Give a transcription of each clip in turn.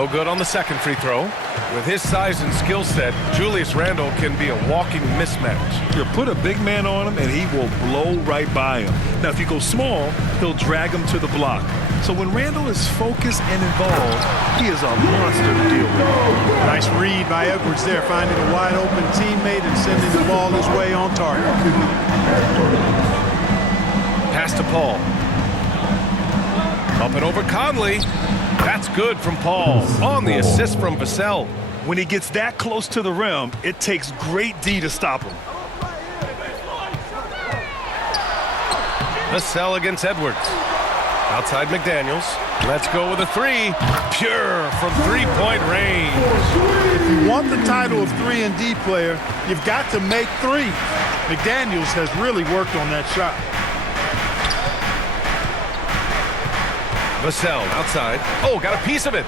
No good on the second free throw. With his size and skill set, Julius Randle can be a walking mismatch. You put a big man on him, and he will blow right by him. Now, if you go small, he'll drag him to the block. So when Randle is focused and involved, he is a monster to deal with. Nice read by Edwards there, finding a wide-open teammate and sending the ball his way on target. Pass to Paul. Up and over Conley. That's good from Paul on the assist from Vassell. When he gets that close to the rim, it takes great D to stop him. Vassell against Edwards. Outside McDaniels. Let's go with a three. Pure from three-point range. If you want the title of 3-and-D player, you've got to make threes. McDaniels has really worked on that shot. Vassell outside. Oh, got a piece of it.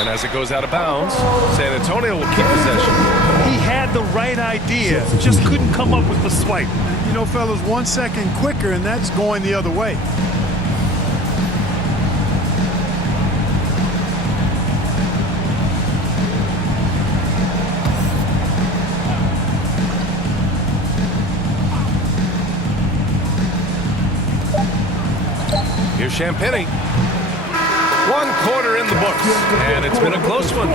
And as it goes out of bounds, San Antonio will keep possession. He had the right idea, just couldn't come up with the swipe. You know, fellas, 1 second quicker, and that's going the other way. Here's Champagny. 1 quarter in the books, and it's been a close one.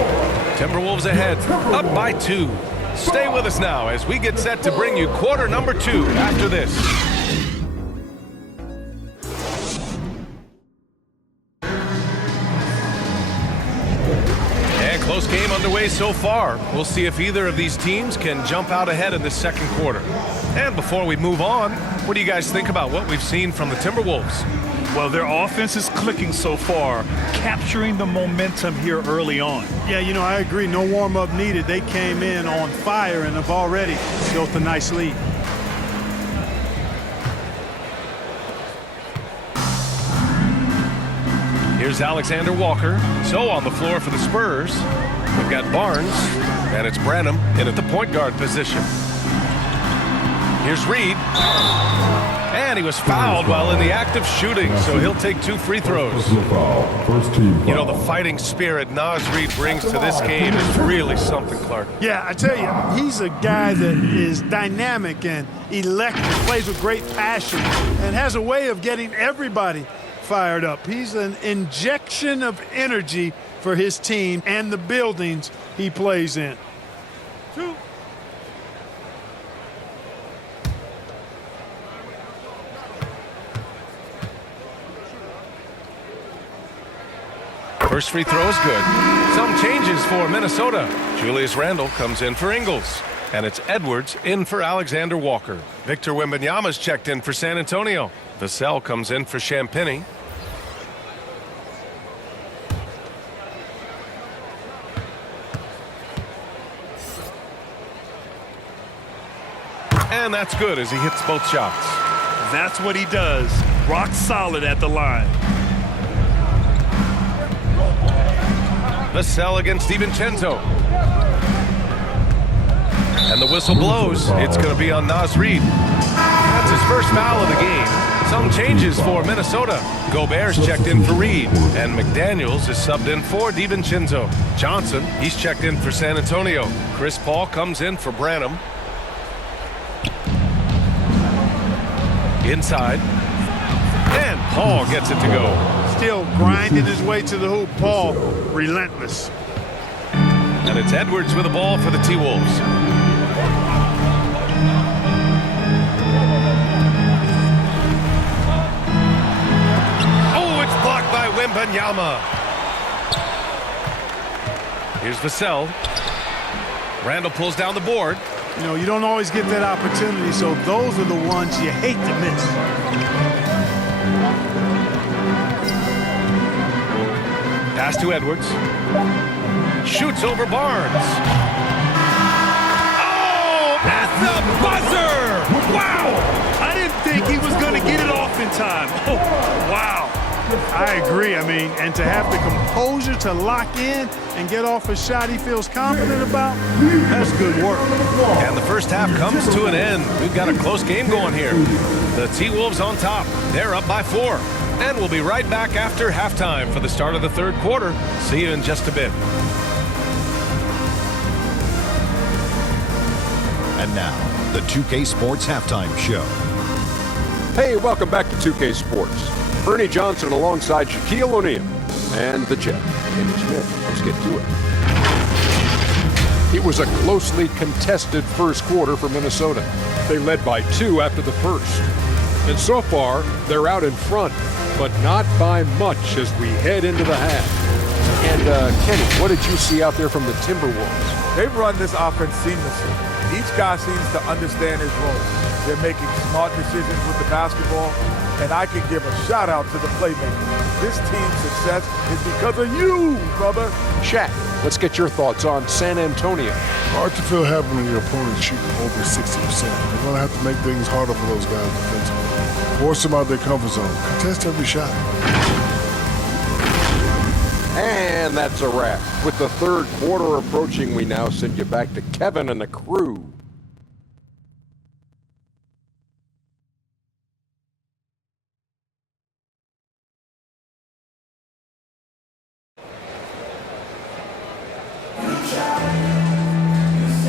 Timberwolves ahead, up by 2. Stay with us now as we get set to bring you quarter number 2 after this. And close game underway so far. We'll see if either of these teams can jump out ahead in this second quarter. And before we move on, what do you guys think about what we've seen from the Timberwolves? Well, their offense is clicking so far, capturing the momentum here early on. Yeah, you know, I agree. No warm-up needed. They came in on fire and have already built a nice lead. Here's Alexander Walker. So on the floor for the Spurs, we've got Barnes, and it's Branham in at the point guard position. Here's Reed. And he was fouled while in the act of shooting, so he'll take 2 free throws. You know, the fighting spirit Naz Reid brings to this game is really something, Clark. Yeah, I tell you, he's a guy that is dynamic and electric, plays with great passion, and has a way of getting everybody fired up. He's an injection of energy for his team and the buildings he plays in. 2. First free throw is good. Some changes for Minnesota. Julius Randle comes in for Ingles. And it's Edwards in for Alexander Walker. Victor Wembanyama's checked in for San Antonio. Vassell comes in for Champagny. And that's good as he hits both shots. That's what he does. Rock solid at the line. Vassell against DiVincenzo. And the whistle blows. It's going to be on Naz Reid. That's his first foul of the game. Some changes for Minnesota. Gobert's checked in for Reid. And McDaniels is subbed in for DiVincenzo. Johnson, he's checked in for San Antonio. Chris Paul comes in for Branham. Inside. And Paul gets it to go. Still grinding his way to the hoop. Paul, relentless. And it's Edwards with the ball for the T-Wolves. Oh, it's blocked by Wembanyama. Here's Vassell. Randle pulls down the board. You know, you don't always get that opportunity, so those are the ones you hate to miss. Pass to Edwards. Shoots over Barnes. Oh, at the buzzer! Wow! I didn't think he was going to get it off in time. Oh, wow. I agree. I mean, and to have the composure to lock in and get off a shot he feels confident about, that's good work. And the first half comes to an end. We've got a close game going here. The T-Wolves on top. They're up by 4. And we'll be right back after halftime for the start of the third quarter. See you in just a bit. And now, the 2K Sports Halftime Show. Hey, welcome back to 2K Sports. Bernie Johnson alongside Shaquille O'Neal and the Jet, Kenny Smith. Let's get to it. It was a closely contested first quarter for Minnesota. They led by 2 after the first. And so far, they're out in front, but not by much as we head into the half. And Kenny, what did you see out there from the Timberwolves? They've run this offense seamlessly. Each guy seems to understand his role. They're making smart decisions with the basketball, and I can give a shout out to the playmakers. This team's success is because of you, brother. Shaq, let's get your thoughts on San Antonio. Hard to feel happy when your opponent's shooting over 60%. They're going to have to make things harder for those guys defensively. Force them out their comfort zone. Contest every shot. And that's a wrap. With the third quarter approaching, we now send you back to Kevin and the crew.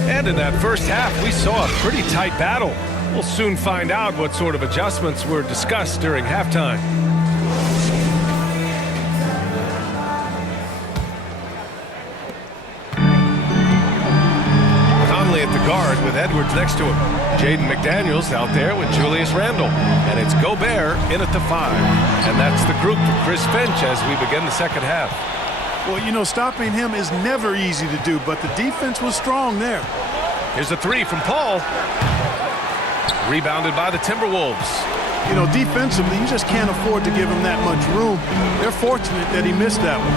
And in that first half, we saw a pretty tight battle. We'll soon find out what sort of adjustments were discussed during halftime. Conley at the guard with Edwards next to him. Jaden McDaniels out there with Julius Randle. And it's Gobert in at the 5. And that's the group for Chris Finch as we begin the second half. Well, you know, stopping him is never easy to do, but the defense was strong there. Here's a 3 from Paul. Rebounded by the Timberwolves. You know, defensively, you just can't afford to give him that much room. They're fortunate that he missed that one.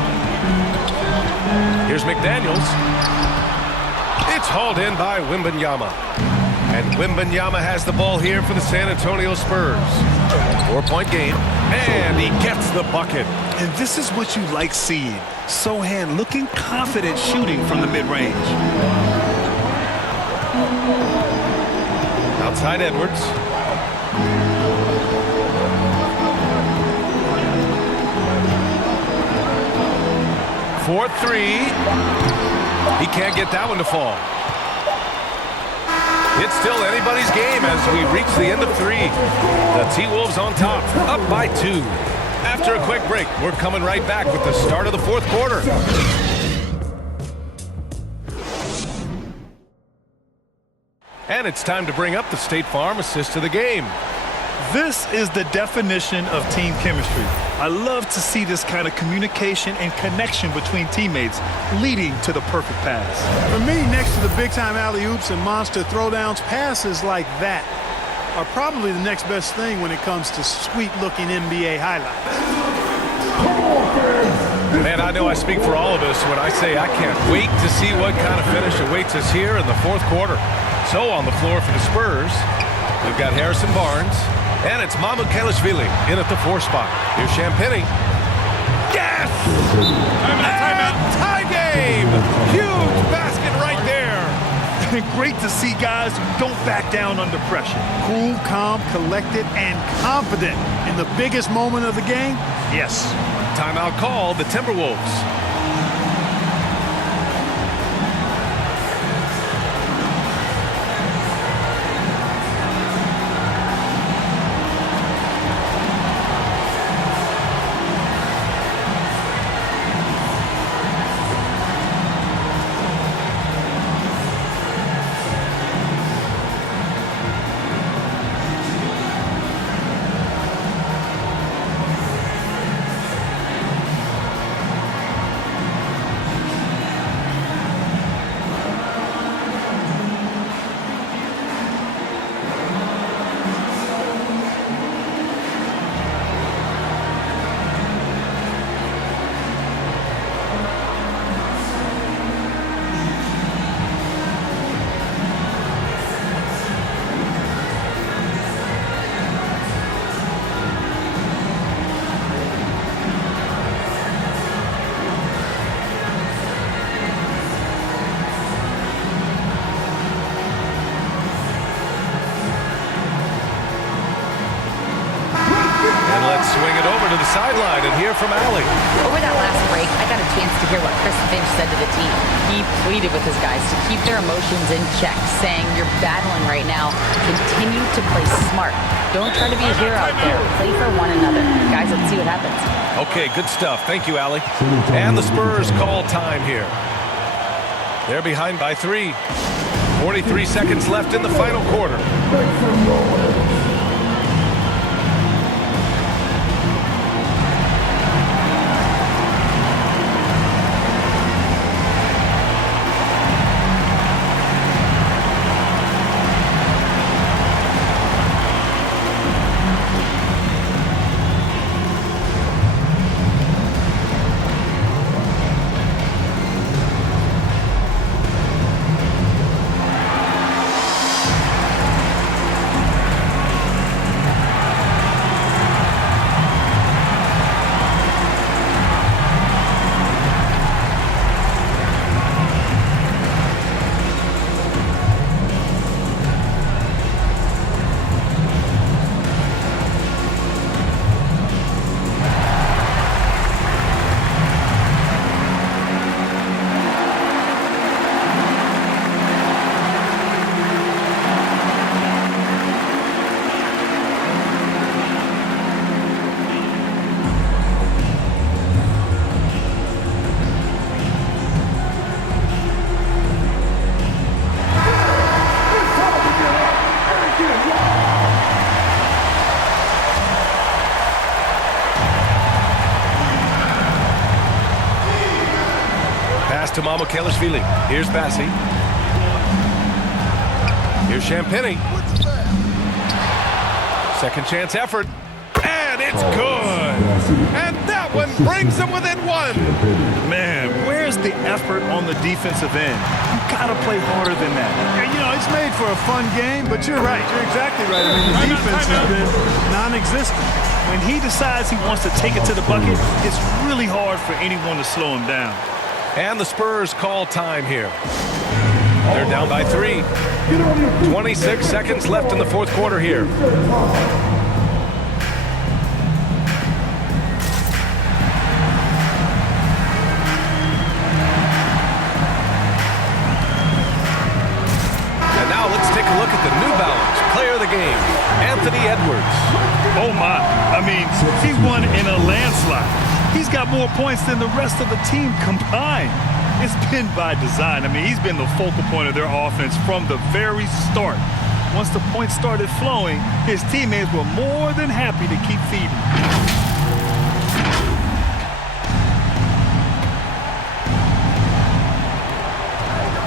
Here's McDaniels. It's hauled in by Wembanyama. And Wembanyama has the ball here for the San Antonio Spurs. 4-point game, and he gets the bucket. And this is what you like seeing. Sohan looking confident shooting from the mid-range. Outside Edwards. For 3. He can't get that one to fall. It's still anybody's game as we reach the end of 3. The T-Wolves on top, up by 2. After a quick break, we're coming right back with the start of the fourth quarter. And it's time to bring up the State Farm assist of the game. This is the definition of team chemistry. I love to see this kind of communication and connection between teammates leading to the perfect pass. For me, next to the big-time alley-oops and monster throwdowns, passes like that are probably the next best thing when it comes to sweet-looking NBA highlights. Man, I know I speak for all of us when I say I can't wait to see what kind of finish awaits us here in the fourth quarter. So on the floor for the Spurs, we've got Harrison Barnes, and it's Mahmoud Kalashvili in at the 4 spot. Here's Champagny. Yes! And tie game! Huge basket right there. Great to see guys who don't back down under pressure. Cool, calm, collected, and confident in the biggest moment of the game. Yes. Timeout called the Timberwolves. the sideline and hear from Allie. Over that last break, I got a chance to hear what Chris Finch said to the team. He pleaded with his guys to keep their emotions in check, saying, "You're battling right now. Continue to play smart. Don't try to be a hero out there. Play for one another." Guys, let's see what happens. Okay, good stuff. Thank you, Allie. And the Spurs call time here. They're behind by 3. 43 seconds left in the final quarter. To Mama Kelishvili. Here's Bassi. Here's Champagny. Second chance effort. And it's good. And that one brings them within 1. Man, where's the effort on the defensive end? You gotta play harder than that. And, you know, it's made for a fun game, but you're right. You're exactly right. I mean, the defense has been non-existent. When he decides he wants to take it to the bucket, it's really hard for anyone to slow him down. And the Spurs call time here. They're down by 3. 26 seconds left in the fourth quarter here. And now let's take a look at the New Balance player of the game, Anthony Edwards. Oh my, I mean, he won in a landslide. He's got more points than the rest of the team combined. It's been by design. I mean, he's been the focal point of their offense from the very start. Once the points started flowing, his teammates were more than happy to keep feeding.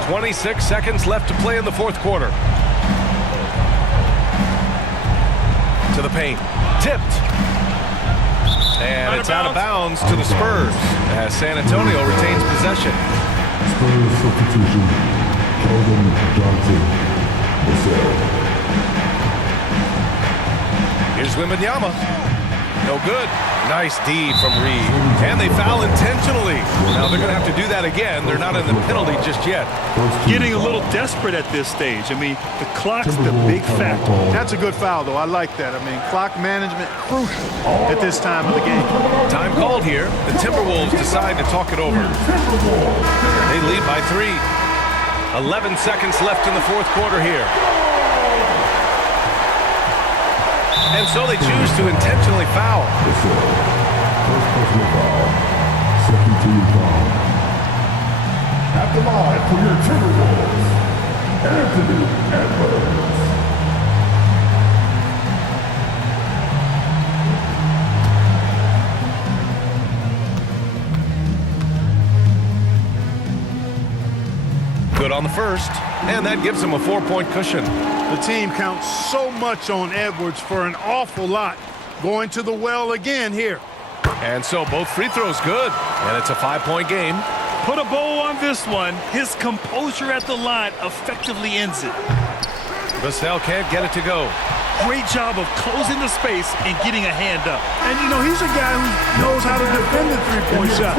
26 seconds left to play in the fourth quarter. To the paint. Tipped. And it's out of bounds to the Spurs as San Antonio retains possession. Spurs substitution, Keldon Johnson. Here's Wembanyama. No good. Nice D from Reed. And they foul intentionally. Now they're going to have to do that again. They're not in the penalty just yet. Getting a little desperate at this stage. I mean, the clock's the big factor. That's a good foul, though. I like that. I mean, clock management crucial at this time of the game. Time called here. The Timberwolves decide to talk it over. They lead by 3. 11 seconds left in the fourth quarter here. And so they choose to intentionally foul. First personal foul. Second team foul. At the line for your Timberwolves, Anthony Edwards. Good on the first, and that gives them a 4-point cushion. The team counts so much on Edwards for an awful lot. Going to the well again here. And so both free throws good, and it's a 5-point game. Put a bow on this one. His composure at the line effectively ends it. Vassell can't get it to go. Great job of closing the space and getting a hand up. And, you know, he's a guy who knows how to defend the three-point shot.